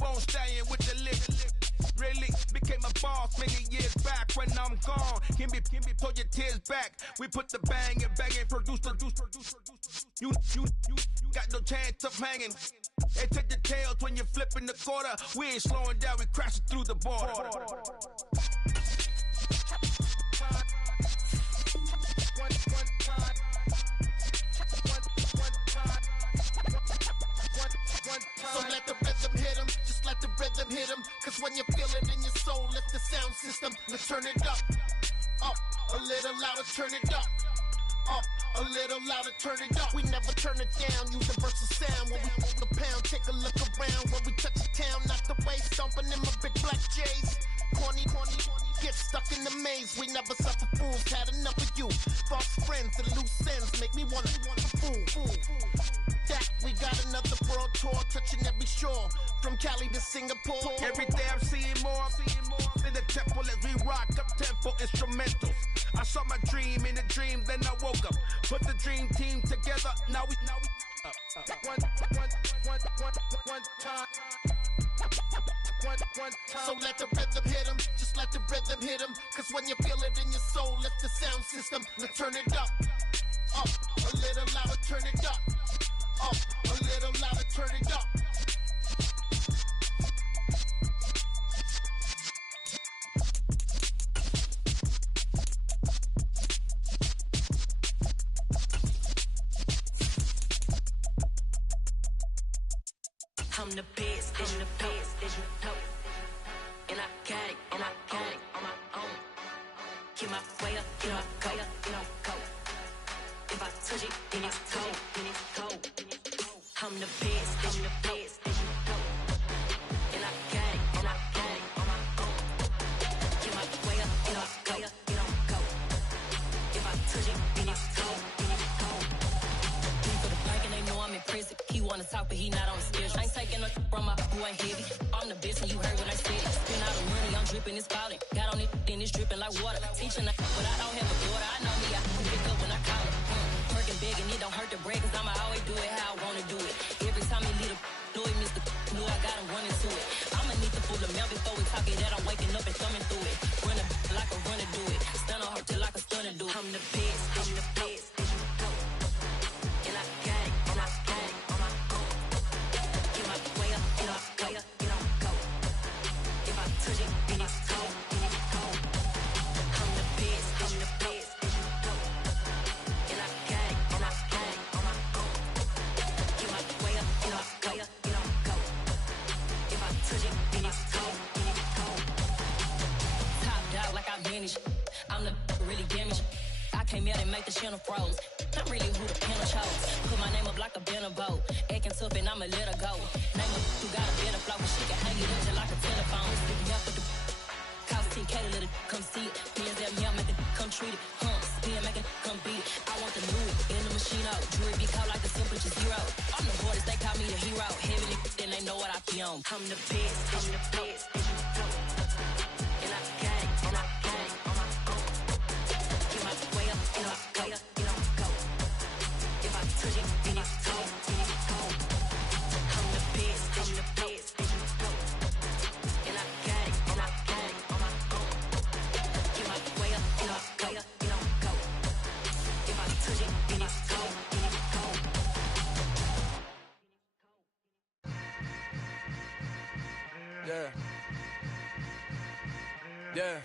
bone stallion with the lick. Really became a boss many years back. When I'm gone, can be pull your tears back. We put the bang and produce. You got no chance of hanging. They take the tails when you're flipping the quarter. We ain't slowing down, we crashing through the border. So let the rhythm hit him, just let the rhythm hit him. Cause when you feel it in your soul, lift the sound system. Let's turn it up, a little louder, turn it up. A little louder, turn it up. We never turn it down, universal sound. When we move the pound, take a look around. When we touch the town, not the way, stomping in my big black J's. Corny, get stuck in the maze. We never suffer fools, had enough of you. False friends and loose ends make me wanna fool. That we got another world tour, touching every shore, from Cali to Singapore. Every day I'm seeing more in the temple as we rock up tempo instrumentals. I saw my dream in a dream, then I woke up. Put the dream team together, now we one time. So let the rhythm hit him, just let the rhythm hit him. Cause when you feel it in your soul, lift the sound system. Let's turn it up, a little louder, turn it up, a little louder, turn it up. I'm the best, and the best, and you know. And I got it on my own. Get my way up, get my go, go. If I touch it, then it's cold, I'm the best, and the best, and you know. And I got it on my own. Get my way up, get my go. If I touch it, then it's cold, for the bike and they know I'm in prison. He wanna talk, but he not on the schedule. I ain't taking no from my boy heavy. I'm the best, and you heard what I said. Spend all the money, I'm dripping, it's falling. Got on it, then it's dripping like water. Teaching but I don't have a daughter. I know me, I can pick up when I call it. Working big, and it don't hurt to break, cause I'ma always do it how I wanna do it. Every time he lead a know it, Mr. Know I got him running to it. I'ma need to pull the mail before we talk it that I'm waking up and thumbing through it. Run a like a runner do it. Stun on her till like a stunner do it. I'm the best, and the best, and you know. And I got it, and I got it on my own. Get my way up, get my go. If I touch it, then it's cold, I'm the best, and the best, and you know. And I got it, and I got it on my own. Get my way up, get my go. If I touch it, then it's cold, Top dog like I manage. I'm the really damaged. I came out and make the channel froze. I'm really who the panel chose. Put my name up like a banner boat. Acting tough and I'ma let her go. Name her who got a better flow, but she can hang it up just like a telephone. Speaking up with the cost 10K to let it come see it. Pins that me, I make it come treat it. Spin, make it come beat it. I want the new in the machine out. Jewelry be called like the temperature zero. I'm the hardest, they call me the hero. Heavy then they know what I be on. I'm the best, and you know. And I got it, and I got it on my own. Get my way up, and I go. If I touch it, then it's cold, I'm the best, and the best, and you know. And I got it, and I got it on my own. Get my way up, and I go. If I touch it, then it's cold, Yeah.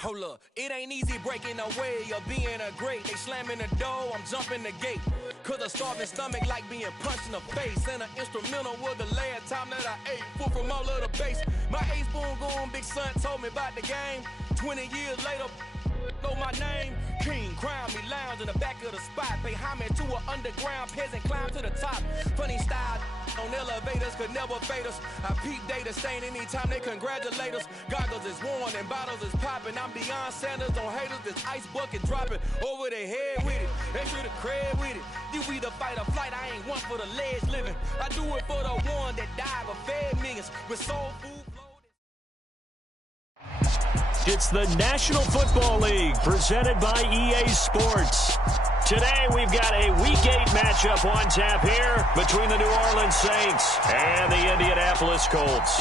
Hold up, it ain't easy breaking away or being a great. They slamming the door, I'm jumping the gate. Cause a starving stomach like being punched in the face. And an instrumental was the last time that I ate. Food from all of the base. My A-spoon going, big son told me about the game. 20 years later, know my name. King, crown me, lounge in the back of the spot. Pay homage to an underground peasant, climb to the top. Funny style on elevators could never fade us. I peep data stain anytime they congratulate us. Goggles is worn and bottles is popping. I'm beyond Sanders on haters, this ice bucket dropping over their head with it. Extra the cred with it. You either fight or flight, I ain't one for the ledge living. I do it for the one that died but fed millions with soul food. It's the National Football League presented by EA Sports. Today, we've got a Week 8 matchup on tap here between the New Orleans Saints and the Indianapolis Colts.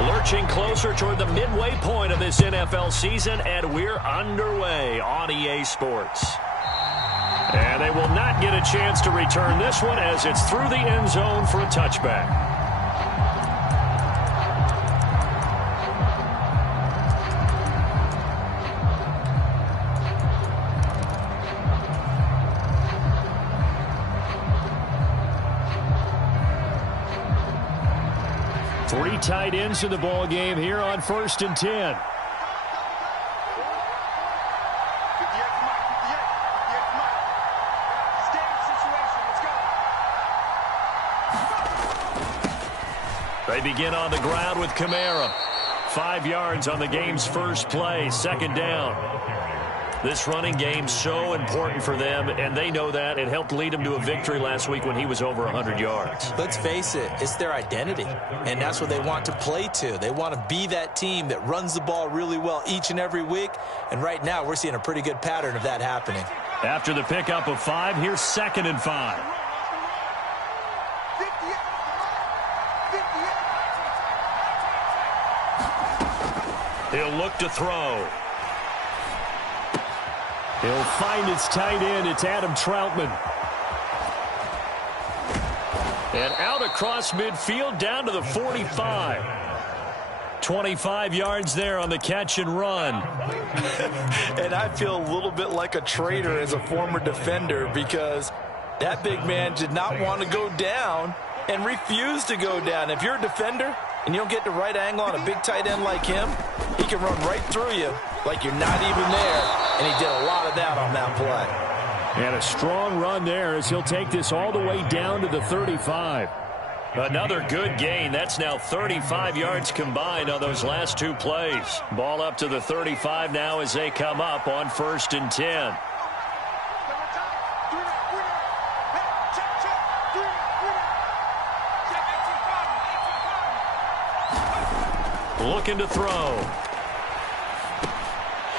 Lurching closer toward the midway point of this NFL season, and we're underway on EA Sports. And they will not get a chance to return this one as it's through the end zone for a touchback. Three tight ends in the ball game here on 1st and 10. They begin on the ground with Kamara. 5 yards on the game's first play, 2nd down. This running game so important for them, and they know that. It helped lead them to a victory last week when he was over 100 yards. Let's face it, it's their identity, and that's what they want to play to. They want to be that team that runs the ball really well each and every week, and right now we're seeing a pretty good pattern of that happening. After the pickup of 5, here's 2nd and 5. He'll look to throw. He'll find his tight end. It's Adam Troutman. And out across midfield down to the 45. 25 yards there on the catch and run. And I feel a little bit like a traitor as a former defender because that big man did not want to go down and refused to go down. If you're a defender and you don't get the right angle on a big tight end like him, he can run right through you like you're not even there, and he did a lot of that on that play. And a strong run there as he'll take this all the way down to the 35. Another good gain. That's now 35 yards combined on those last 2 plays. Ball up to the 35 now as they come up on 1st and 10. Looking to throw.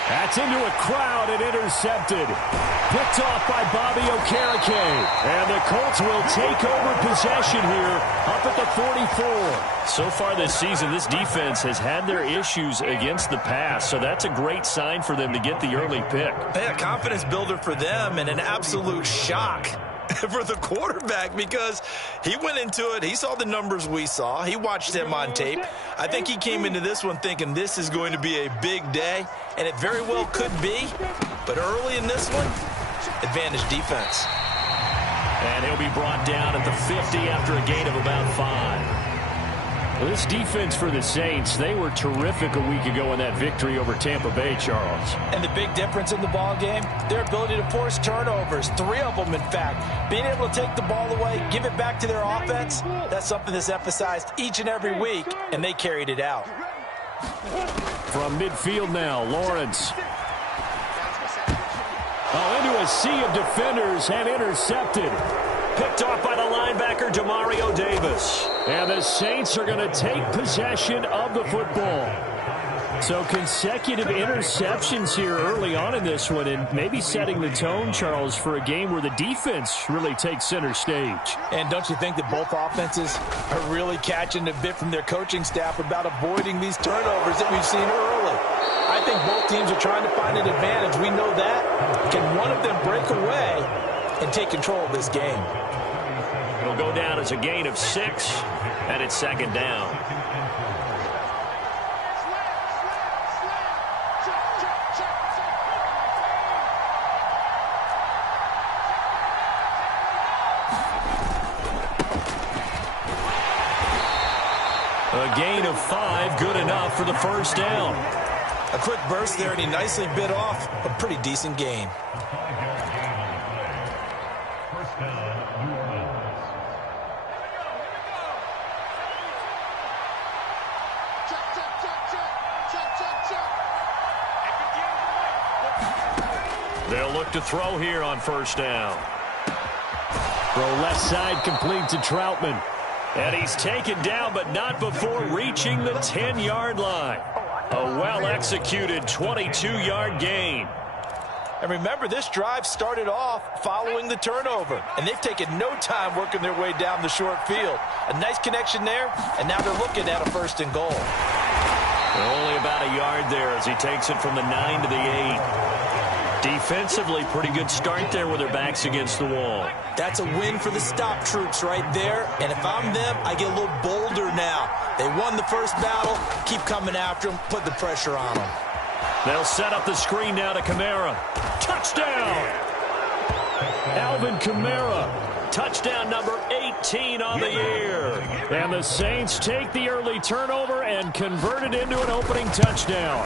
That's into a crowd and intercepted. Picked off by Bobby Okereke. And the Colts will take over possession here up at the 44. So far this season, this defense has had their issues against the pass. So that's a great sign for them to get the early pick. Yeah, confidence builder for them and an absolute shock for the quarterback because he went into it. He saw the numbers we saw. He watched him on tape. I think he came into this one thinking this is going to be a big day, and it very well could be. But early in this one, advantage defense. And he'll be brought down at the 50 after a gain of about 5. This defense for the Saints, they were terrific a week ago in that victory over Tampa Bay, Charles. And the big difference in the ball game, their ability to force turnovers, 3 of them, in fact. Being able to take the ball away, give it back to their offense, that's something that's emphasized each and every week, and they carried it out. From midfield now, Lawrence. Into a sea of defenders and intercepted. Picked off by the linebacker, Demario Davis. And the Saints are going to take possession of the football. So consecutive interceptions here early on in this one, and maybe setting the tone, Charles, for a game where the defense really takes center stage. And don't you think that both offenses are really catching a bit from their coaching staff about avoiding these turnovers that we've seen early? I think both teams are trying to find an advantage. We know that. Can one of them break away and take control of this game? It'll go down as a gain of 6, and it's 2nd down. A gain of 5, good enough for the 1st down. A quick burst there, and he nicely bit off a pretty decent gain. They'll look to throw here on 1st down. Throw left side complete to Troutman. And he's taken down, but not before reaching the 10-yard line. A well-executed 22-yard gain. And remember, this drive started off following the turnover, and they've taken no time working their way down the short field. A nice connection there, and now they're looking at a 1st and goal. They're only about a yard there as he takes it from the 9 to the 8. Defensively, pretty good start there with their backs against the wall. That's a win for the stop troops right there, and if I'm them, I get a little bolder now. They won the first battle, keep coming after them, put the pressure on them. They'll set up the screen now to Kamara. Touchdown! Alvin Kamara. Touchdown number 18 on the year. And the Saints take the early turnover and convert it into an opening touchdown.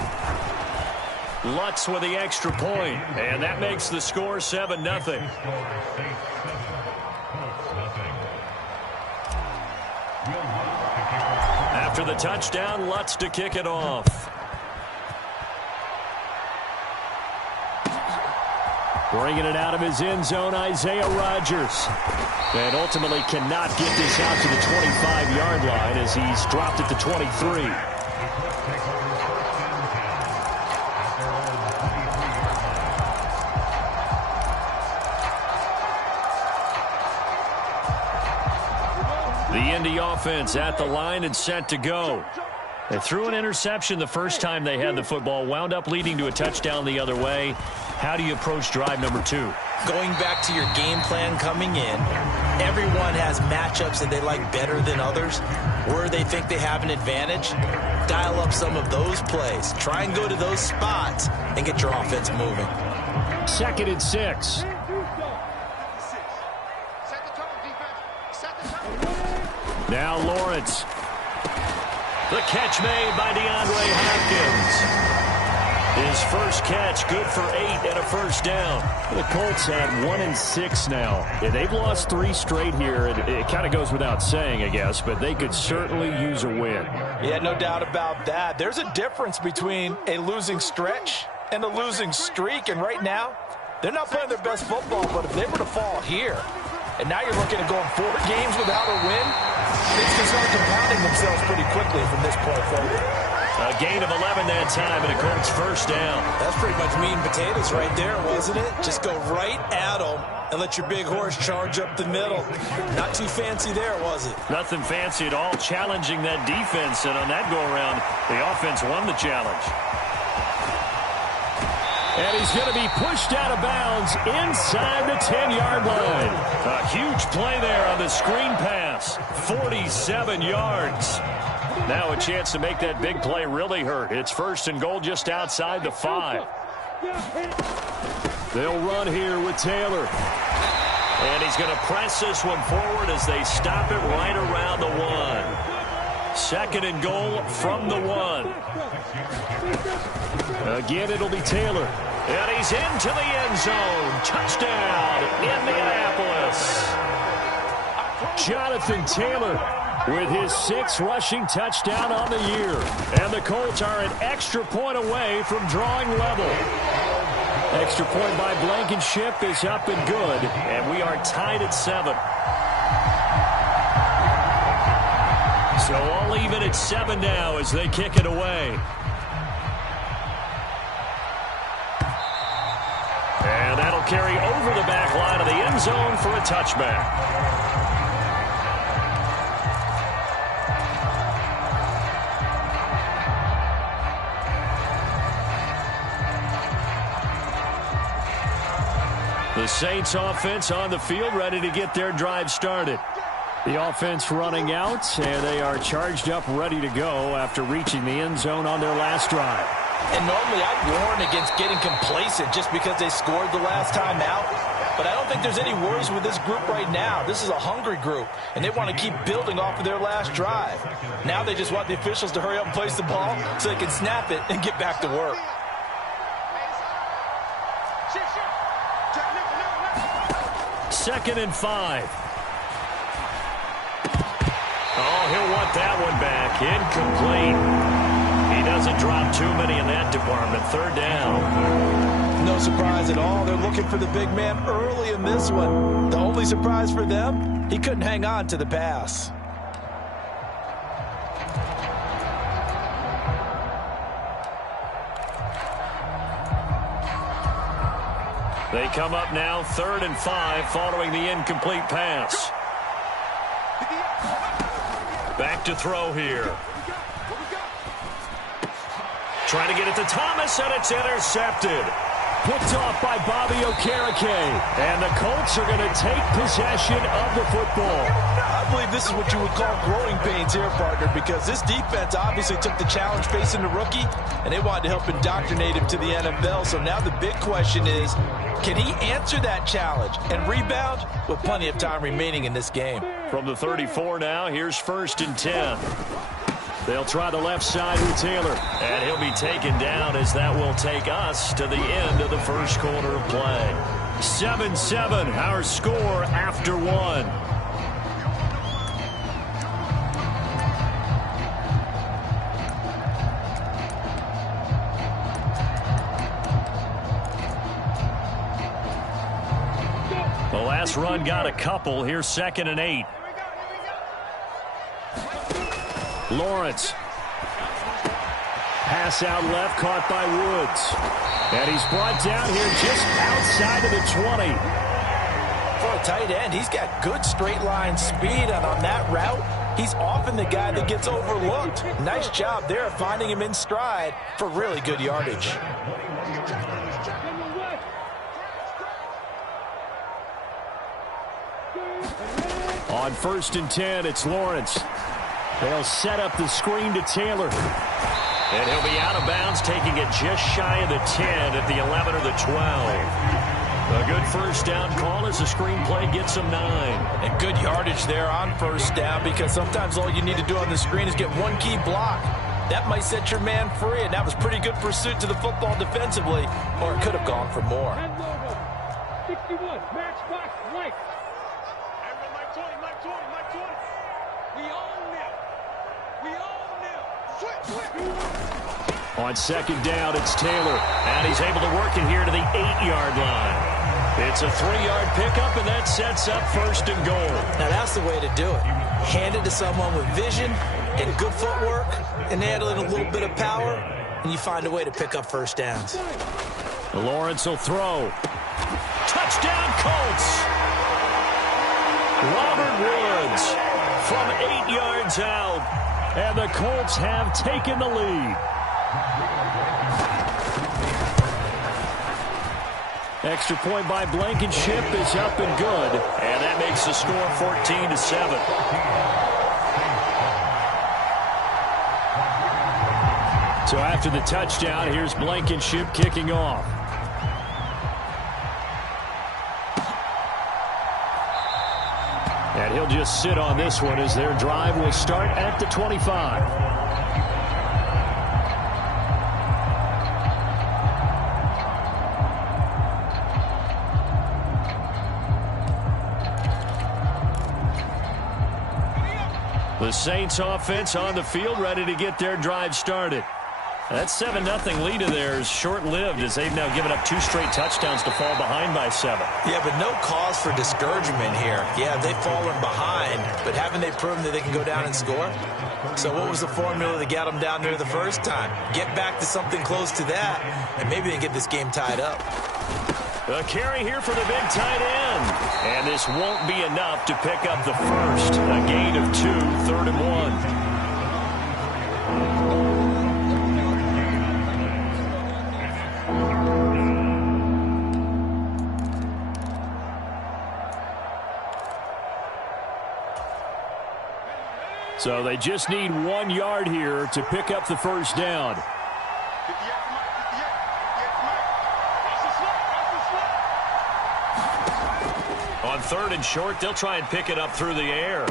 Lutz with the extra point, and that makes the score 7-0. After the touchdown, Lutz to kick it off. Bringing it out of his end zone, Isaiah Rodgers. And ultimately cannot get this out to the 25-yard line as he's dropped it to 23. The Indy offense at the line and set to go. They threw an interception the first time they had the football, wound up leading to a touchdown the other way. How do you approach drive number 2? Going back to your game plan coming in, everyone has matchups that they like better than others. Where they think they have an advantage, dial up some of those plays. Try and go to those spots and get your offense moving. 2nd and 6. Now Lawrence. The catch made by DeAndre Hopkins. His first catch, good for 8 and a first down. The Colts had 1-6 now. Yeah, they've lost 3 straight here. It kind of goes without saying, I guess, but they could certainly use a win. Yeah, no doubt about that. There's a difference between a losing stretch and a losing streak, and right now, they're not playing their best football, but if they were to fall here, and now you're looking at going 4 games without a win, things can start compounding themselves pretty quickly from this point forward. A gain of 11 that time, and a Colts first down. That's pretty much meat and potatoes right there, wasn't it? Just go right at them and let your big horse charge up the middle. Not too fancy there, was it? Nothing fancy at all, challenging that defense, and on that go-around, the offense won the challenge. And he's going to be pushed out of bounds inside the 10-yard line. A huge play there on the screen pass. 47 yards. Now a chance to make that big play really hurt. It's 1st and goal just outside the 5. They'll run here with Taylor. And he's going to press this one forward as they stop it right around the 1. 2nd and goal from the 1. Again, it'll be Taylor. And he's into the end zone. Touchdown, Indianapolis. Jonathan Taylor with his 6th rushing touchdown on the year. And the Colts are an extra point away from drawing level. Extra point by Blankenship is up and good. And we are tied at 7. So all even at 7 now as they kick it away. And that'll carry over the back line of the end zone for a touchback. The Saints offense on the field, ready to get their drive started. The offense running out, and they are charged up, ready to go after reaching the end zone on their last drive. And normally I'd warn against getting complacent just because they scored the last time out. But I don't think there's any worries with this group right now. This is a hungry group, and they want to keep building off of their last drive. Now they just want the officials to hurry up and place the ball so they can snap it and get back to work. Second and 5. Oh, he'll want that one back. Incomplete. He doesn't drop too many in that department. 3rd down. no surprise at all. They're looking for the big man early in this one. The only surprise for them, he couldn't hang on to the pass. They come up now 3rd and 5 following the incomplete pass. Back to throw here. Trying to get it to Thomas, and it's intercepted. Picked off by Bobby Okereke. And the Colts are going to take possession of the football. I believe this is what you would call growing pains here, partner, because this defense obviously took the challenge facing the rookie, and they wanted to help indoctrinate him to the NFL. So now the big question is, can he answer that challenge and rebound with plenty of time remaining in this game? From the 34 now, here's 1st and 10. They'll try the left side with Taylor. And he'll be taken down as that will take us to the end of the first quarter of play. 7-7, our score after one. The last run got a couple. Here's 2nd and 8. Lawrence. Pass out left, caught by Woods. And he's brought down here just outside of the 20. For a tight end, he's got good straight line speed, and on that route, he's often the guy that gets overlooked. Nice job there of finding him in stride for really good yardage. On 1st and 10, it's Lawrence. They'll set up the screen to Taylor. And he'll be out of bounds, taking it just shy of the 10 at the 11 or the 12. A good first down call as the screen play gets him 9. And good yardage there on first down, because sometimes all you need to do on the screen is get one key block. That might set your man free, and that was pretty good pursuit to the football defensively, or it could have gone for more. 61, match box, right. Mike 20. We own them. On 2nd down, it's Taylor. And he's able to work it here to the 8-yard line. It's a 3-yard pickup, and that sets up 1st and goal. Now that's the way to do it. Hand it to someone with vision and good footwork, and add in a little bit of power, and you find a way to pick up first downs. Lawrence will throw. Touchdown, Colts! Robert Woods from 8 yards out, and the Colts have taken the lead. Extra point by Blankenship is up and good, and that makes the score 14-7. So after the touchdown, here's Blankenship kicking off. And he'll just sit on this one as their drive will start at the 25. The Saints offense on the field, ready to get their drive started. That 7-0 lead of theirs short-lived as they've now given up 2 straight touchdowns to fall behind by 7. Yeah, but no cause for discouragement here. Yeah, they've fallen behind, but haven't they proven that they can go down and score? So what was the formula that got them down there the first time? Get back to something close to that, and maybe they get this game tied up. A carry here for the big tight end. And this won't be enough to pick up the first. A gain of 2, 3rd and 1. So they just need 1 yard here to pick up the first down. On 3rd and short, they'll try and pick it up through the air.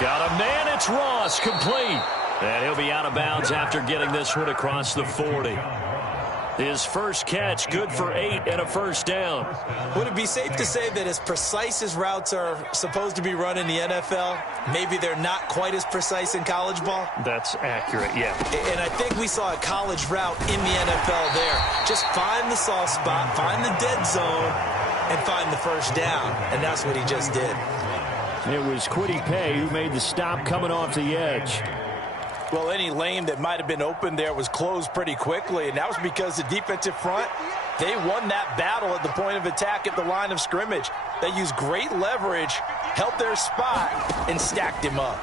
Got a man, it's Ross, complete. And he'll be out of bounds after getting this one across the 40. His first catch, good for 8 and a first down. Would it be safe to say that as precise as routes are supposed to be run in the NFL, maybe they're not quite as precise in college ball? That's accurate, yeah. And I think we saw a college route in the NFL there. Just find the soft spot, find the dead zone, and find the first down. And that's what he just did. It was Kwity Paye who made the stop coming off the edge. Well, any lane that might have been open there was closed pretty quickly, and that was because the defensive front, they won that battle at the point of attack at the line of scrimmage. They used great leverage, held their spot, and stacked him up.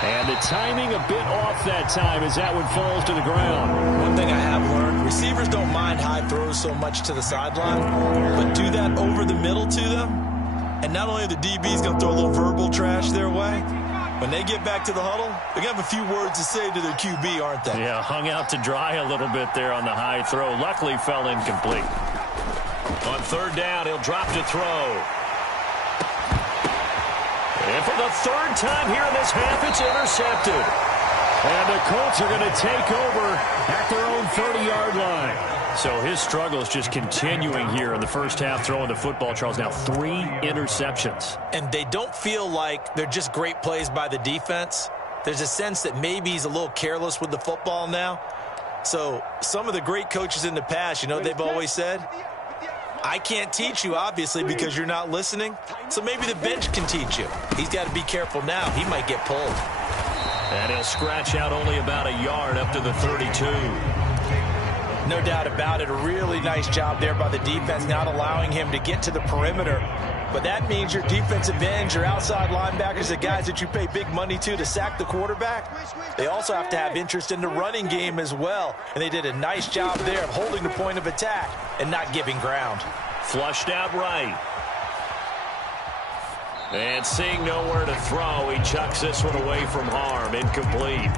And the timing a bit off that time as that one falls to the ground. One thing I have learned, receivers don't mind high throws so much to the sideline, but do that over the middle to them, and not only are the DBs going to throw a little verbal trash their way, when they get back to the huddle, they're going to have a few words to say to their QB, aren't they? Yeah, hung out to dry a little bit there on the high throw. Luckily fell incomplete. On third down, he'll drop to throw. And for the third time here in this half, it's intercepted. And the Colts are going to take over at their own 30-yard line. So his struggle is just continuing here in the first half, throwing the football. Charles, now 3 interceptions. And they don't feel like they're just great plays by the defense. There's a sense that maybe he's a little careless with the football now. So some of the great coaches in the past, you know, they've always said, I can't teach you, obviously, because you're not listening. So maybe the bench can teach you. He's got to be careful now. He might get pulled. And he'll scratch out only about a yard up to the 32. No doubt about it. A really nice job there by the defense, not allowing him to get to the perimeter. But that means your defensive ends, your outside linebackers, the guys that you pay big money to sack the quarterback, they also have to have interest in the running game as well. And they did a nice job there of holding the point of attack and not giving ground. Flushed out right. And seeing nowhere to throw, he chucks this one away from harm. Incomplete.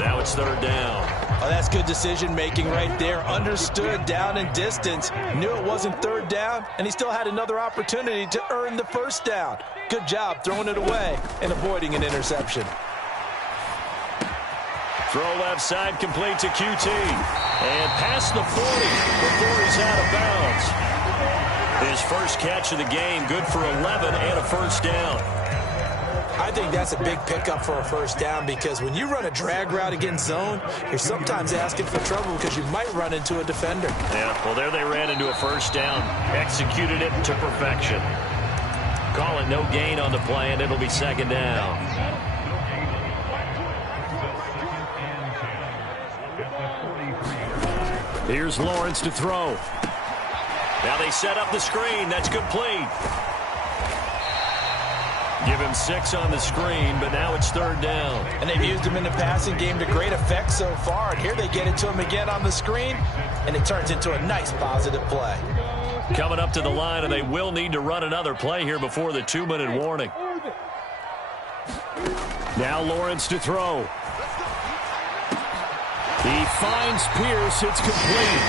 Now it's third down. Oh, that's good decision-making right there. Understood down and distance. Knew it wasn't third down, and he still had another opportunity to earn the first down. Good job throwing it away and avoiding an interception. Throw left side complete to QT. And past the 40 before he's out of bounds. His first catch of the game, good for 11 and a first down. I think that's a big pickup for a first down because when you run a drag route against zone, you're sometimes asking for trouble because you might run into a defender. Yeah, well, there they ran into a first down, executed it to perfection. Call it no gain on the play, and it'll be second down. Here's Lawrence to throw. Now they set up the screen. That's complete. Give him 6 on the screen, but now it's third down. And they've used him in the passing game to great effect so far. And here they get it to him again on the screen, and it turns into a nice positive play. Coming up to the line, and they will need to run another play here before the 2-minute warning. Now Lawrence to throw. He finds Pierce. It's complete.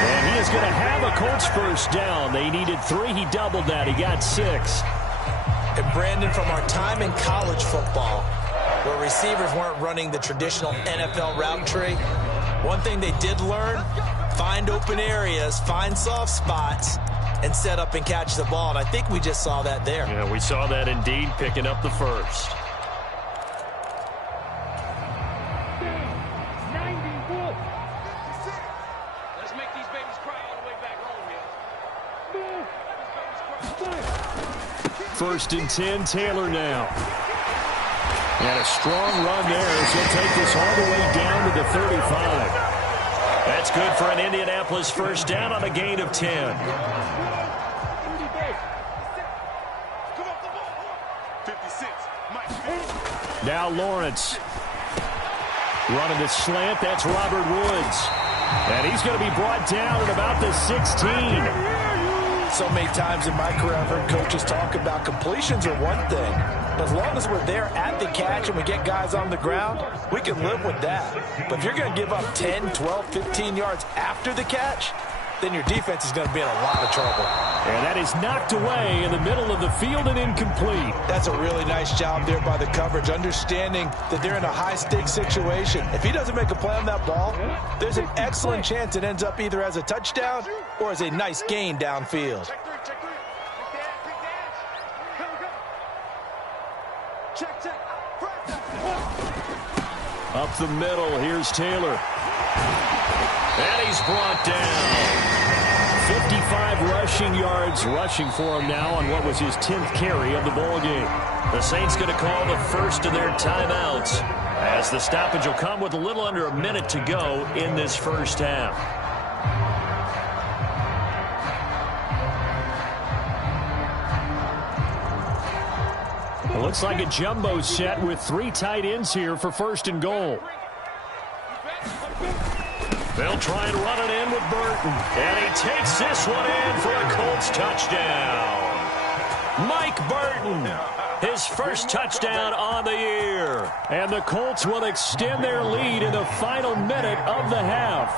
And he is going to have a Colts first down. They needed 3. He doubled that. He got 6. And Brandon, from our time in college football, where receivers weren't running the traditional NFL route tree, one thing they did learn, find open areas, find soft spots, and set up and catch the ball. And I think we just saw that there. Yeah, we saw that indeed, picking up the first. First and 10, Taylor now. And a strong run there as he'll take this all the way down to the 35. That's good for an Indianapolis first down on a gain of 10. Now Lawrence. Running the slant, that's Robert Woods. And he's going to be brought down at about the 16. So many times in my career, I've heard coaches talk about completions are one thing. But as long as we're there at the catch and we get guys on the ground, we can live with that. But if you're going to give up 10, 12, 15 yards after the catch, then your defense is going to be in a lot of trouble. And that is knocked away in the middle of the field and incomplete. That's a really nice job there by the coverage, understanding that they're in a high-stakes situation. If he doesn't make a play on that ball, there's an excellent chance it ends up either as a touchdown or as a nice gain downfield. Up the middle, here's Taylor. And he's brought down. 55 rushing yards rushing for him now on what was his 10th carry of the ball game. The Saints going to call the first of their timeouts as the stoppage will come with a little under a minute to go in this first half. It looks like a jumbo set with 3 tight ends here for first and goal. They'll try and run it in with Burton. And he takes this one in for a Colts touchdown. Mike Burton, his first touchdown on the year. And the Colts will extend their lead in the final minute of the half.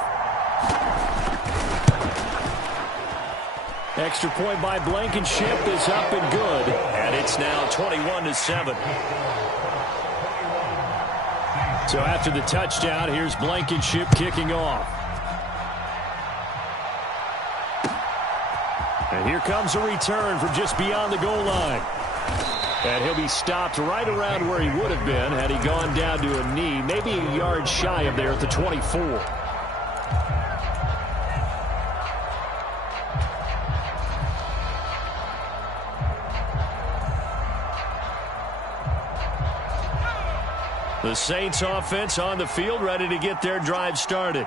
Extra point by Blankenship is up and good. And it's now 21-7. So after the touchdown, here's Blankenship kicking off. And here comes a return from just beyond the goal line. And he'll be stopped right around where he would have been had he gone down to a knee, maybe a yard shy of there at the 24. The Saints offense on the field, ready to get their drive started.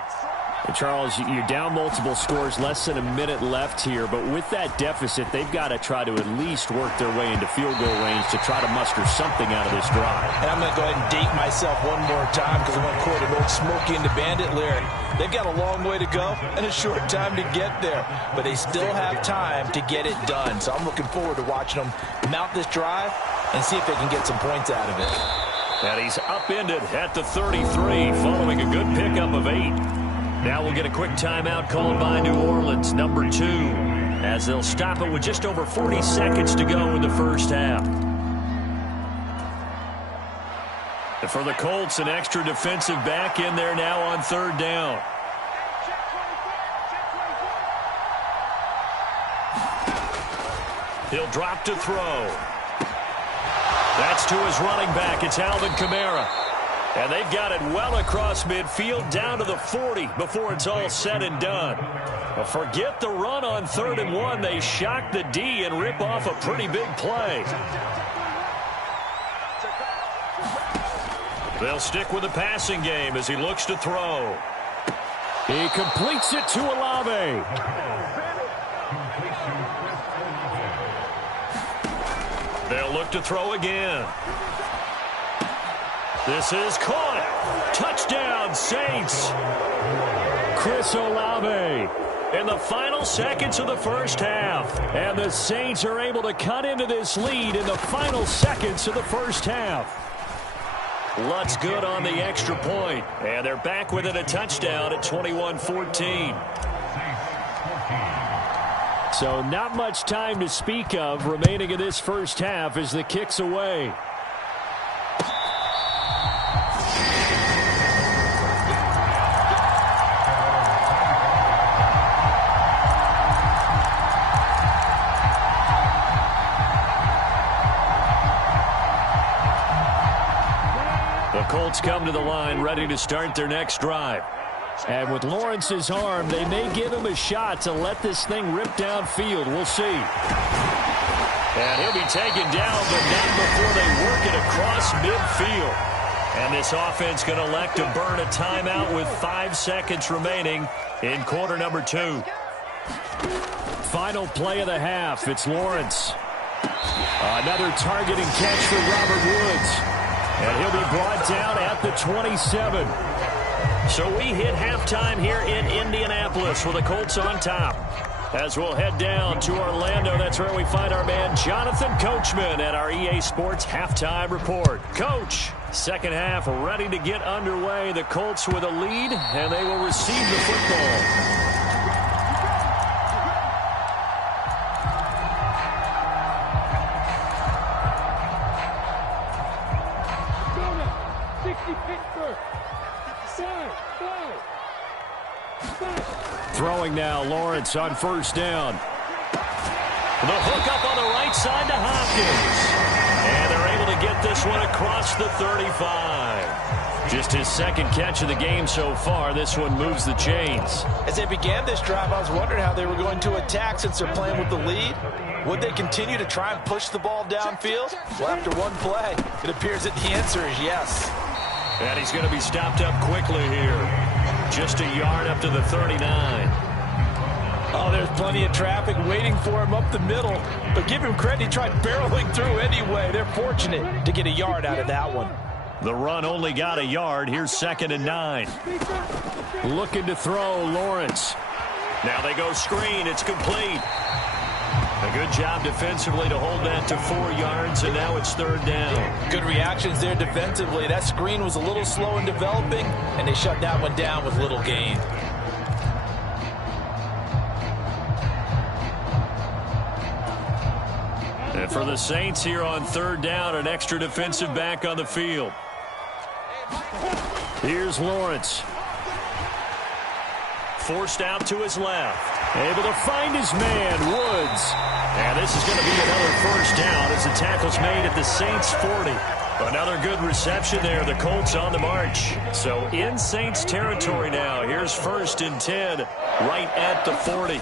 And Charles, you're down multiple scores, less than a minute left here. But with that deficit, they've got to try to at least work their way into field goal range to try to muster something out of this drive. And I'm going to go ahead and date myself one more time because I'm going to quote an old Smokey and the Bandit lyric. They've got a long way to go and a short time to get there. But they still have time to get it done. So I'm looking forward to watching them mount this drive and see if they can get some points out of it. And he's upended at the 33 following a good pickup of 8. Now we'll get a quick timeout called by New Orleans, number 2, as they'll stop it with just over 40 seconds to go in the first half. And for the Colts, an extra defensive back in there now on 3rd down. He'll drop to throw. That's to his running back. It's Alvin Kamara. And they've got it well across midfield down to the 40 before it's all said and done. But forget the run on 3rd and 1. They shock the D and rip off a pretty big play. They'll stick with the passing game as he looks to throw. He completes it to Olave. They'll look to throw again. This is caught. Touchdown, Saints. Chris Olave in the final seconds of the first half. And the Saints are able to cut into this lead in the final seconds of the first half. Lutz good on the extra point. And they're back within a touchdown at 21-14. So not much time to speak of remaining in this first half as the kick's away. The Colts come to the line ready to start their next drive. And with Lawrence's arm, they may give him a shot to let this thing rip downfield. We'll see. And he'll be taken down, but not before they work it across midfield. And this offense going to elect to burn a timeout with 5 seconds remaining in quarter number 2. Final play of the half. It's Lawrence. Another targeting catch for Robert Woods. And he'll be brought down at the 27. So we hit halftime here in Indianapolis with the Colts on top. As we'll head down to Orlando, that's where we find our man Jonathan Coachman at our EA Sports Halftime Report. Coach, second half ready to get underway. The Colts with a lead, and they will receive the football. Throwing now, Lawrence on first down. The hook up on the right side to Hopkins. And they're able to get this one across the 35. Just his second catch of the game so far. This one moves the chains. As they began this drive, I was wondering how they were going to attack since they're playing with the lead. Would they continue to try and push the ball downfield? Well, after one play, it appears that the answer is yes. And he's going to be stopped up quickly here. Just a yard up to the 39. Oh, there's plenty of traffic waiting for him up the middle. But give him credit, he tried barreling through anyway. They're fortunate to get a yard out of that one. The run only got a yard. Here's 2nd and 9. Looking to throw, Lawrence. Now they go screen. It's complete. A good job defensively to hold that to 4 yards, and now it's 3rd down. Good reactions there defensively. That screen was a little slow in developing, and they shut that one down with little gain. And for the Saints here on 3rd down, an extra defensive back on the field. Here's Lawrence. Forced out to his left. Able to find his man, Woods. And this is going to be another first down as the tackle's made at the Saints 40. Another good reception there. The Colts on the march. So in Saints territory now. Here's 1st and 10 right at the 40.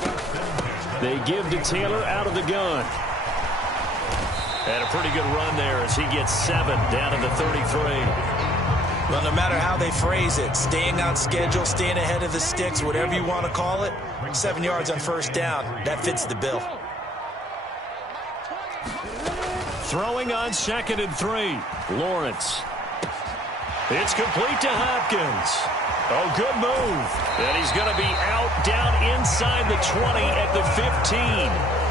They give to Taylor out of the gun. And a pretty good run there as he gets 7 down to the 33. Well, no matter how they phrase it, staying on schedule, staying ahead of the sticks, whatever you want to call it, 7 yards on first down, that fits the bill. Throwing on 2nd and 3. Lawrence. It's complete to Hopkins. Oh, good move. And he's going to be out down inside the 20 at the 15.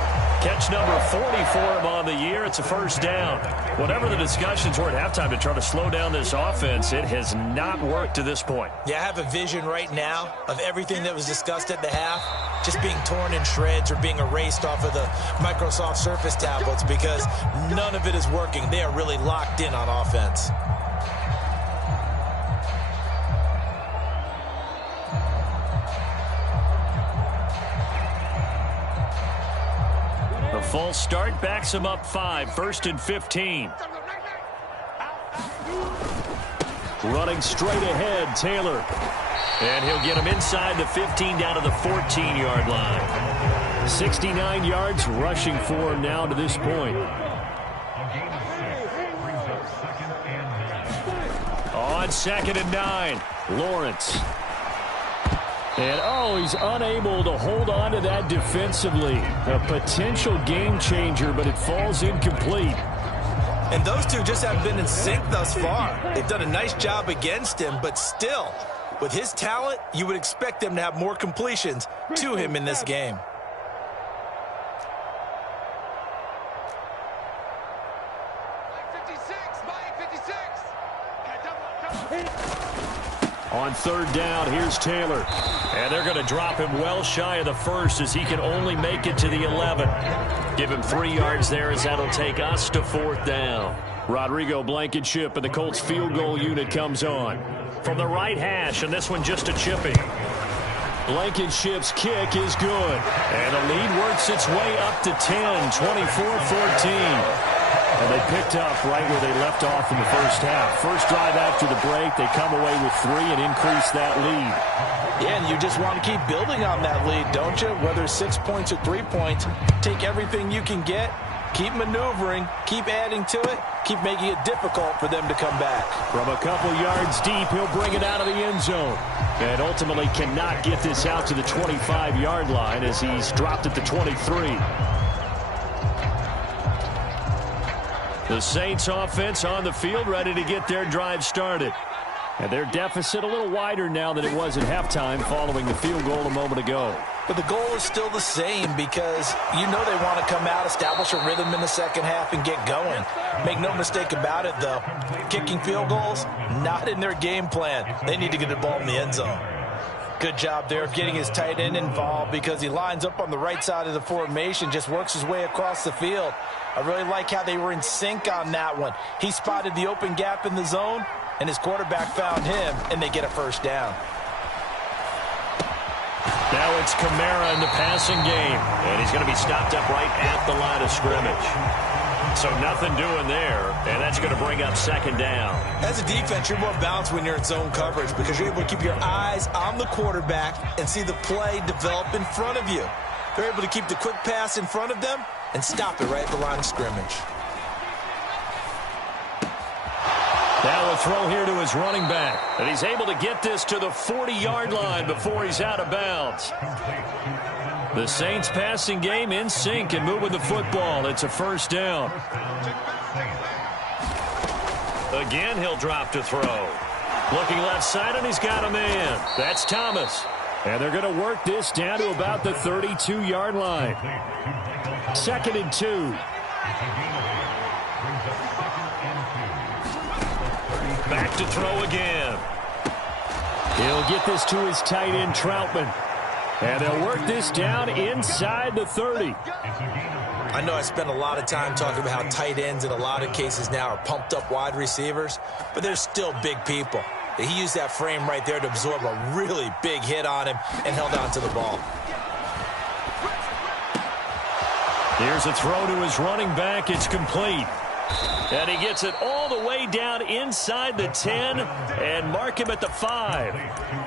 Catch number 40 for him on the year. It's a first down. Whatever the discussions were at halftime to try to slow down this offense, it has not worked to this point. Yeah, I have a vision right now of everything that was discussed at the half just being torn in shreds or being erased off of the Microsoft Surface tablets because none of it is working. They are really locked in on offense. The false start backs him up 5. 1st and 15. Running straight ahead, Taylor. And he'll get him inside the 15 down to the 14-yard line. 69 yards rushing for him now to this point. On 2nd and 9, Lawrence. And, oh, he's unable to hold on to that defensively. A potential game changer, but it falls incomplete. And those two just haven't been in sync thus far. They've done a nice job against him, but still, with his talent, you would expect them to have more completions to him in this game. On 3rd down, here's Taylor. And they're going to drop him well shy of the 1st as he can only make it to the 11. Give him 3 yards there as that'll take us to 4th down. Rodrigo Blankenship and the Colts field goal unit comes on. From the right hash, and this one just a chipping. Blankenship's kick is good. And the lead works its way up to 10, 24-14. And they picked up right where they left off in the first half. First drive after the break, they come away with 3 and increase that lead. Yeah, and you just want to keep building on that lead, don't you? Whether 6 points or 3 points, take everything you can get, keep maneuvering, keep adding to it, keep making it difficult for them to come back. From a couple yards deep, he'll bring it out of the end zone. And ultimately cannot get this out to the 25-yard line as he's dropped at the 23. The Saints offense on the field, ready to get their drive started. And their deficit a little wider now than it was at halftime following the field goal a moment ago. But the goal is still the same because you know they want to come out, establish a rhythm in the second half, and get going. Make no mistake about it, though. Kicking field goals, not in their game plan. They need to get the ball in the end zone. Good job there of getting his tight end involved because he lines up on the right side of the formation, just works his way across the field. I really like how they were in sync on that one. He spotted the open gap in the zone. and his quarterback found him, and they get a first down. Now it's Kamara in the passing game, and he's going to be stopped up right at the line of scrimmage. So nothing doing there, and that's going to bring up second down. As a defense, you're more balanced when you're in zone coverage because you're able to keep your eyes on the quarterback and see the play develop in front of you. They're able to keep the quick pass in front of them and stop it right at the line of scrimmage. Now a throw here to his running back, and he's able to get this to the 40-yard line before he's out of bounds. The Saints passing game in sync and moving the football. It's a first down. Again, he'll drop to throw. Looking left side, and he's got a man. That's Thomas. And they're going to work this down to about the 32-yard line. 2nd and 2. Back to throw again. He'll get this to his tight end, Troutman. And they'll work this down inside the 30. I know I spent a lot of time talking about how tight ends in a lot of cases now are pumped up wide receivers, but they're still big people. He used that frame right there to absorb a really big hit on him and held on to the ball. Here's a throw to his running back. It's complete. And he gets it all the way down inside the 10 and mark him at the 5.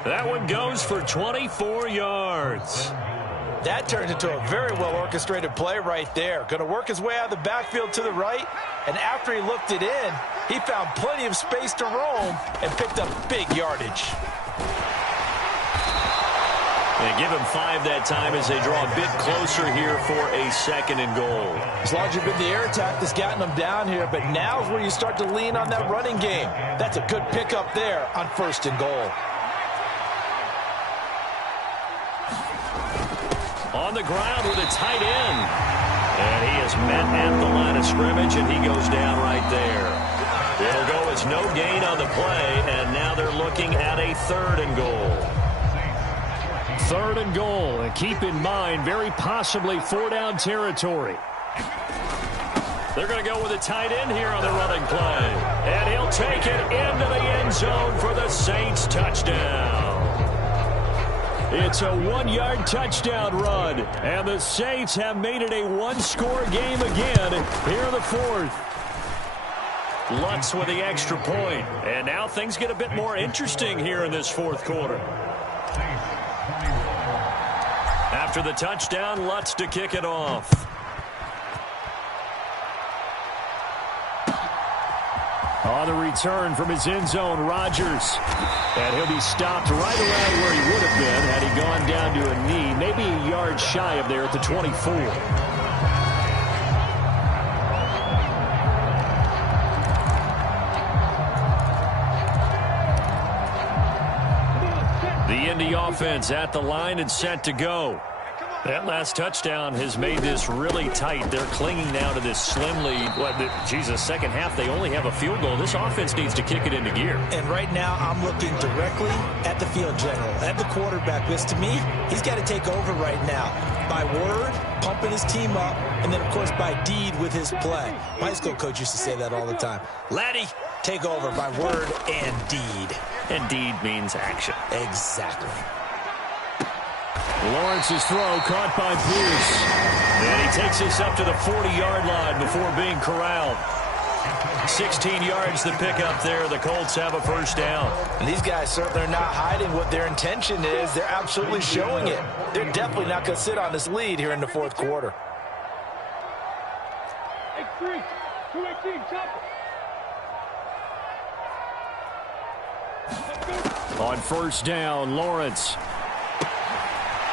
That one goes for 24 yards. That turns into a very well-orchestrated play right there. Going to work his way out of the backfield to the right, and after he looked it in, he found plenty of space to roam and picked up big yardage. They give him 5 that time as they draw a bit closer here for a 2nd and goal. As long as you've been the air attack that's gotten them down here, but now's where you start to lean on that running game. That's a good pickup there on 1st and goal. On the ground with a tight end. And he is met at the line of scrimmage, and he goes down right there. It'll go as no gain on the play, and now they're looking at a 3rd and goal. 3rd and goal, and keep in mind, very possibly 4-down territory. They're going to go with a tight end here on the running play. And he'll take it into the end zone for the Saints touchdown. It's a 1-yard touchdown run, and the Saints have made it a one-score game again here in the 4th. Lutz with the extra point, and now things get a bit more interesting here in this 4th quarter. After the touchdown, Lutz to kick it off. On the return from his end zone, Rodgers. And he'll be stopped right around where he would have been had he gone down to a knee, maybe a yard shy of there at the 24. The Indy offense at the line and set to go. That last touchdown has made this really tight. They're clinging now to this slim lead. Second half, they only have a field goal. This offense needs to kick it into gear. And right now, I'm looking directly at the field general, at the quarterback, because to me, he's got to take over right now. By word, pumping his team up, and then, of course, by deed with his play. My high school coach used to say that all the time. Laddie, take over by word and deed. And deed means action. Exactly. Lawrence's throw caught by Bruce. And he takes us up to the 40-yard line before being corralled. 16 yards to pick up there. The Colts have a first down. And these guys certainly are not hiding what their intention is. They're absolutely showing it. They're definitely not going to sit on this lead here in the 4th quarter. On first down, Lawrence.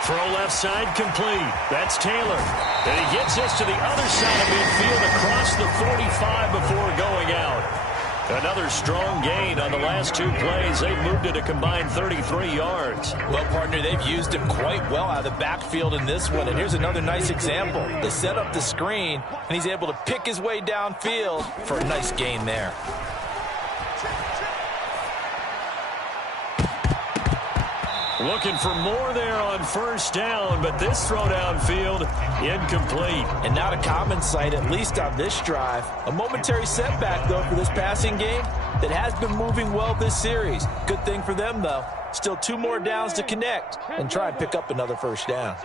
Throw left side complete. That's Taylor. And he gets this to the other side of midfield across the 45 before going out. Another strong gain on the last 2 plays. They've moved it a combined 33 yards. Well, partner, they've used him quite well out of the backfield in this one. And here's another nice example. They set up the screen, and he's able to pick his way downfield for a nice gain there. Looking for more there on first down, but this throw downfield incomplete. And not a common sight, at least on this drive. A momentary setback, though, for this passing game that has been moving well this series. Good thing for them, though. Still 2 more downs to connect and try and pick up another first down.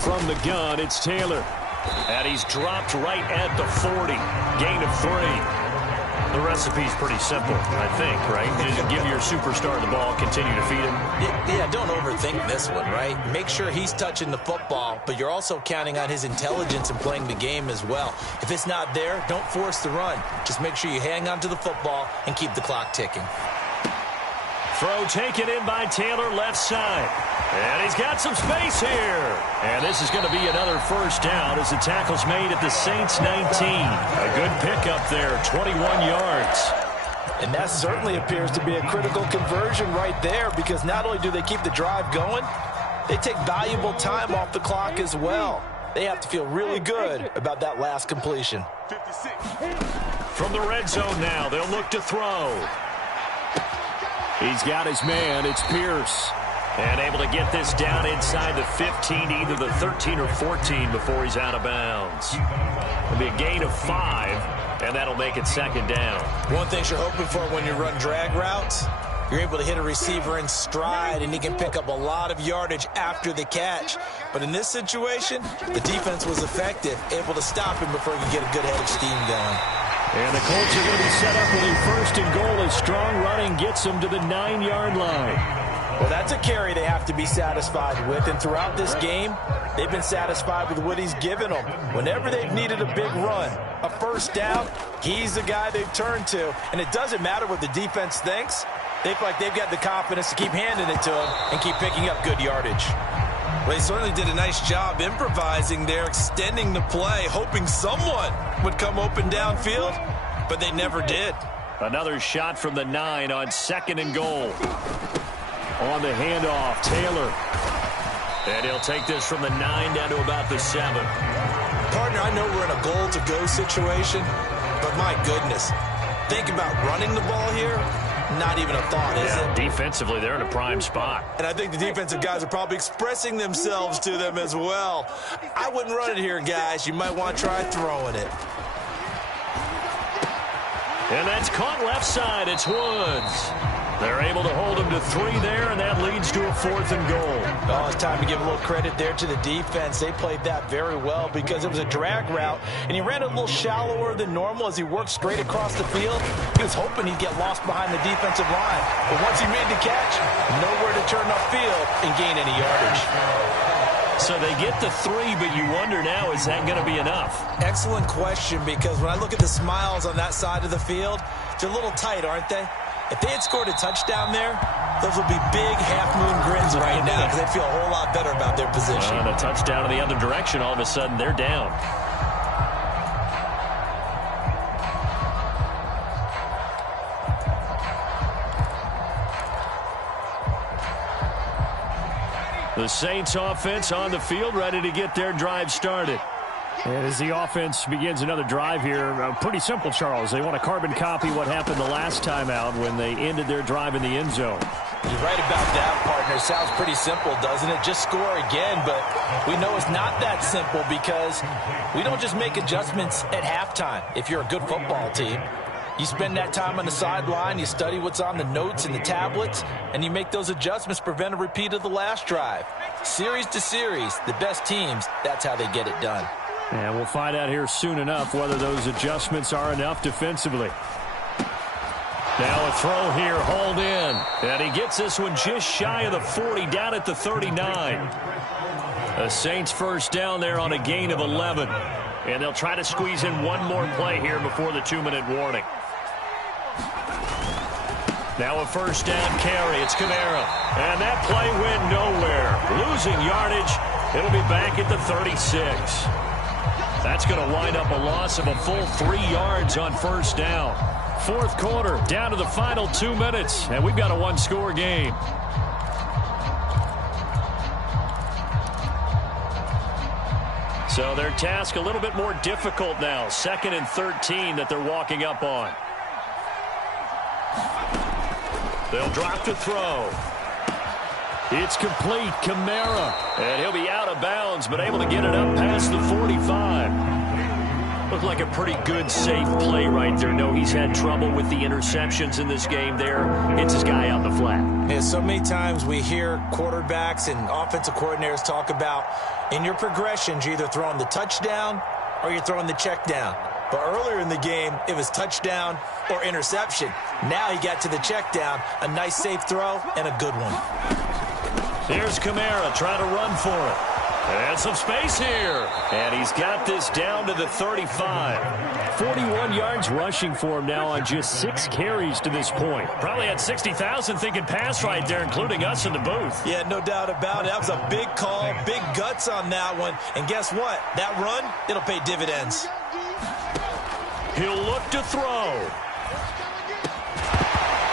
From the gun, it's Taylor. And he's dropped right at the 40. Gain of 3. The recipe's pretty simple, I think, right? Just give your superstar the ball, continue to feed him. Yeah, don't overthink this one, right? Make sure he's touching the football, but you're also counting on his intelligence in playing the game as well. If it's not there, don't force the run. Just make sure you hang on to the football and keep the clock ticking. Throw taken in by Taylor, left side. And he's got some space here. And this is going to be another first down as the tackle's made at the Saints 19. A good pickup there, 21 yards. And that certainly appears to be a critical conversion right there, because not only do they keep the drive going, they take valuable time off the clock as well. They have to feel really good about that last completion. From the red zone now, they'll look to throw. He's got his man. It's Pierce. And able to get this down inside the 15, either the 13 or 14 before he's out of bounds. It'll be a gain of 5, and that'll make it second down. One thing you're hoping for when you run drag routes, you're able to hit a receiver in stride, and he can pick up a lot of yardage after the catch. But in this situation, the defense was effective, able to stop him before he could get a good head of steam going. And the Colts are going to be set up with a first and goal as strong running gets them to the 9-yard line. Well, that's a carry they have to be satisfied with, and throughout this game, they've been satisfied with what he's given them. Whenever they've needed a big run, a first down, he's the guy they've turned to. And it doesn't matter what the defense thinks. They feel like they've got the confidence to keep handing it to him and keep picking up good yardage. Well, they certainly did a nice job improvising there, extending the play, hoping someone would come open downfield, but they never did. Another shot from the 9 on second and goal. On the handoff, Taylor. And he'll take this from the 9 down to about the 7. Partner, I know we're in a goal-to-go situation, but my goodness, think about running the ball here. Not even a thought, is it? Defensively, they're in a prime spot. And I think the defensive guys are probably expressing themselves to them as well. I wouldn't run it here, guys. You might want to try throwing it. And that's caught left side. It's Woods. They're able to hold him to 3 there, and that leads to a 4th and goal. Oh, it's time to give a little credit there to the defense. They played that very well because it was a drag route, and he ran a little shallower than normal as he worked straight across the field. He was hoping he'd get lost behind the defensive line. But once he made the catch, nowhere to turn upfield and gain any yardage. So they get the 3, but you wonder now, is that going to be enough? Excellent question, because when I look at the smiles on that side of the field, they're a little tight, aren't they? If they had scored a touchdown there, those would be big half-moon grins right now because they feel a whole lot better about their position. And a touchdown in the other direction, all of a sudden they're down. The Saints offense on the field, ready to get their drive started. And as the offense begins another drive here, pretty simple, Charles. They want to carbon copy what happened the last time out when they ended their drive in the end zone. You're right about that, partner. Sounds pretty simple, doesn't it? Just score again, but we know it's not that simple because we don't just make adjustments at halftime. If you're a good football team, you spend that time on the sideline, you study what's on the notes and the tablets, and you make those adjustments to prevent a repeat of the last drive. Series to series, the best teams, that's how they get it done. And we'll find out here soon enough whether those adjustments are enough defensively. Now a throw here, hauled in. And he gets this one just shy of the 40, down at the 39. The Saints first down there on a gain of 11. And they'll try to squeeze in one more play here before the 2-minute warning. Now a first down carry. It's Kamara. And that play went nowhere. Losing yardage. It'll be back at the 36. That's going to wind up a loss of a full 3 yards on first down. Fourth quarter, down to the final 2 minutes, and we've got a one-score game. So their task a little bit more difficult now. 2nd and 13 that they're walking up on. They'll drop to throw. It's complete. Kamara. And he'll be out of bounds, but able to get it up past the 45. Looked like a pretty good, safe play right there. No, he's had trouble with the interceptions in this game there. Hits his guy out the flat. Yeah, so many times we hear quarterbacks and offensive coordinators talk about in your progressions, you're either throwing the touchdown or you're throwing the check down. But earlier in the game, it was touchdown or interception. Now he got to the check down, a nice safe throw, and a good one. Here's Kamara trying to run for it. And some space here. And he's got this down to the 35. 41 yards rushing for him now on just 6 carries to this point. Probably had 60,000 thinking pass right there, including us in the booth. Yeah, no doubt about it. That was a big call, big guts on that one. And guess what? That run, it'll pay dividends. He'll look to throw.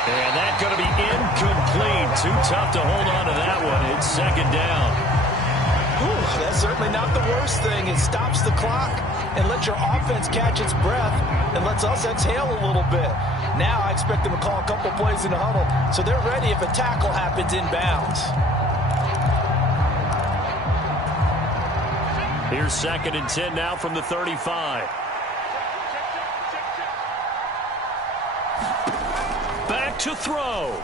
And that's going to be incomplete. Too tough to hold on to that one. It's second down. Ooh, that's certainly not the worst thing. It stops the clock and lets your offense catch its breath and lets us exhale a little bit. Now I expect them to call a couple plays in the huddle, so they're ready if a tackle happens inbounds. Here's 2nd and 10 now from the 35. Back to throw.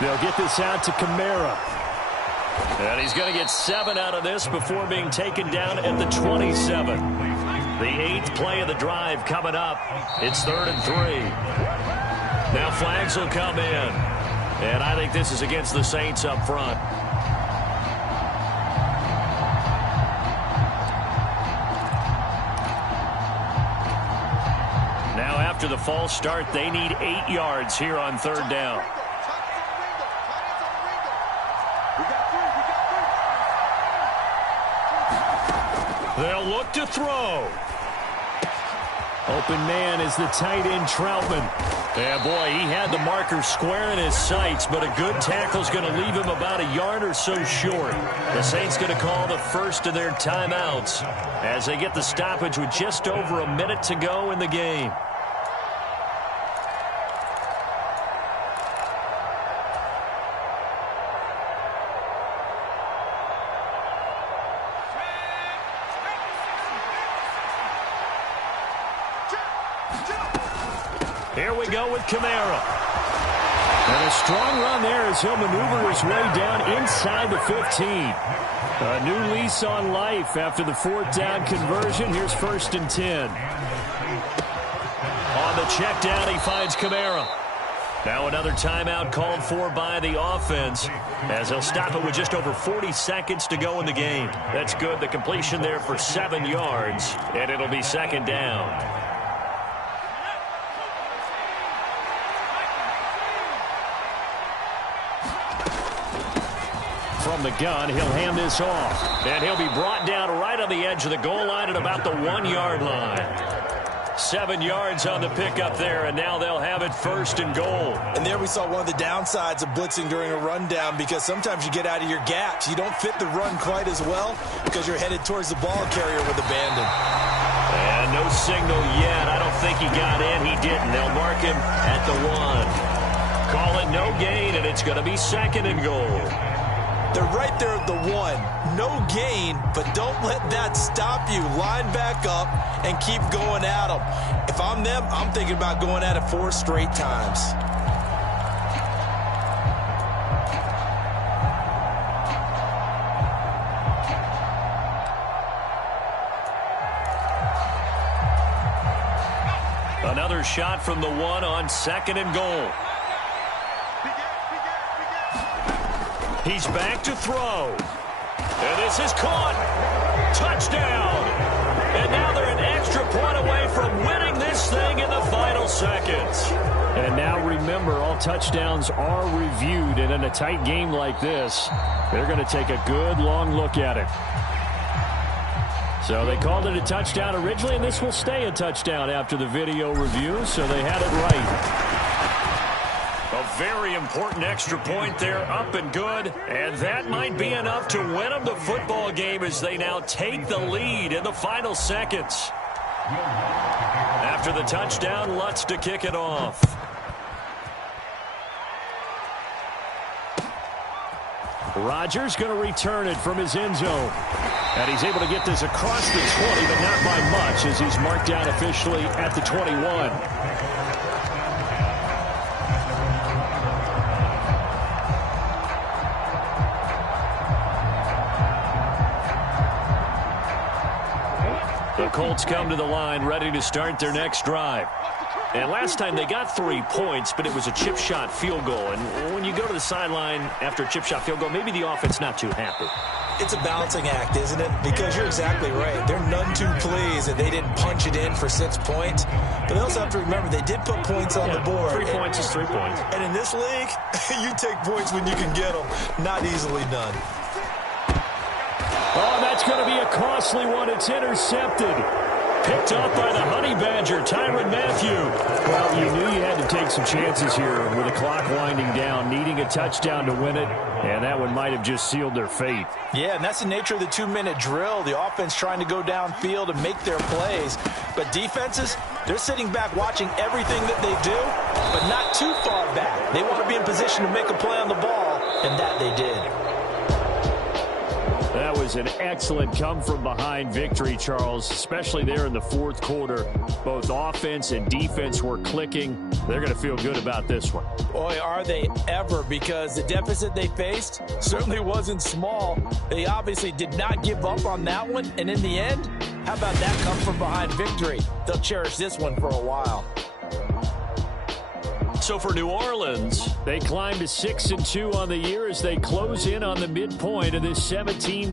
They'll get this out to Kamara. And he's going to get 7 out of this before being taken down at the 27. The 8th play of the drive coming up. It's 3rd and 3. Now flags will come in. And I think this is against the Saints up front. Now after the false start, they need 8 yards here on 3rd down. They'll look to throw. Open man is the tight end, Troutman. Yeah, boy, he had the marker square in his sights, but a good tackle is going to leave him about a yard or so short. The Saints going to call the first of their timeouts as they get the stoppage with just over a minute to go in the game. Here we go with Kamara. And a strong run there as he'll maneuver his way down inside the 15. A new lease on life after the 4th down conversion. Here's 1st and 10. On the check down, he finds Kamara. Now another timeout called for by the offense as they'll stop it with just over 40 seconds to go in the game. That's good. The completion there for 7 yards, and it'll be 2nd down. From the gun, he'll hand this off. And he'll be brought down right on the edge of the goal line at about the 1-yard line. 7 yards on the pickup there, and now they'll have it 1st and goal. And there we saw one of the downsides of blitzing during a rundown, because sometimes you get out of your gaps. You don't fit the run quite as well because you're headed towards the ball carrier with abandon. And no signal yet. I don't think he got in. He didn't. They'll mark him at the 1. Call it no gain, and it's going to be 2nd and goal. They're right there at the 1. No gain, but don't let that stop you. Line back up and keep going at them. If I'm them, I'm thinking about going at it 4 straight times. Another shot from the 1 on 2nd and goal. He's back to throw. And this is caught. Touchdown. And now they're an extra point away from winning this thing in the final seconds. And now remember, all touchdowns are reviewed. And in a tight game like this, they're going to take a good long look at it. So they called it a touchdown originally, and this will stay a touchdown after the video review, so they had it right. A very important extra point there, up and good, and that might be enough to win them the football game as they now take the lead in the final seconds. After the touchdown, Lutz to kick it off. Rodgers going to return it from his end zone. And he's able to get this across the 20, but not by much as he's marked down officially at the 21. The Colts come to the line ready to start their next drive. And last time they got 3 points, but it was a chip shot field goal. And when you go to the sideline after a chip shot field goal, maybe the offense not too happy. It's a balancing act, isn't it? Because you're exactly right. They're none too pleased that they didn't punch it in for 6 points. But they also have to remember they did put points on the board. 3 points is 3 points. And in this league, you take points when you can get them. Not easily done. Oh, that's going to be a costly one. It's intercepted. Picked up by the Honey Badger, Tyrann Mathieu. Well, you knew you had to take some chances here with the clock winding down, needing a touchdown to win it, and that one might have just sealed their fate. Yeah, and that's the nature of the 2-minute drill. The offense trying to go downfield and make their plays. But defenses, they're sitting back watching everything that they do, but not too far back. They want to be in position to make a play on the ball, and that they did. That was an excellent come-from-behind victory, Charles, especially there in the fourth quarter. Both offense and defense were clicking. They're going to feel good about this one. Boy, are they ever, because the deficit they faced certainly wasn't small. They obviously did not give up on that one, and in the end, how about that come-from-behind victory? They'll cherish this one for a while. So for New Orleans, they climb to 6-2 on the year as they close in on the midpoint of this 17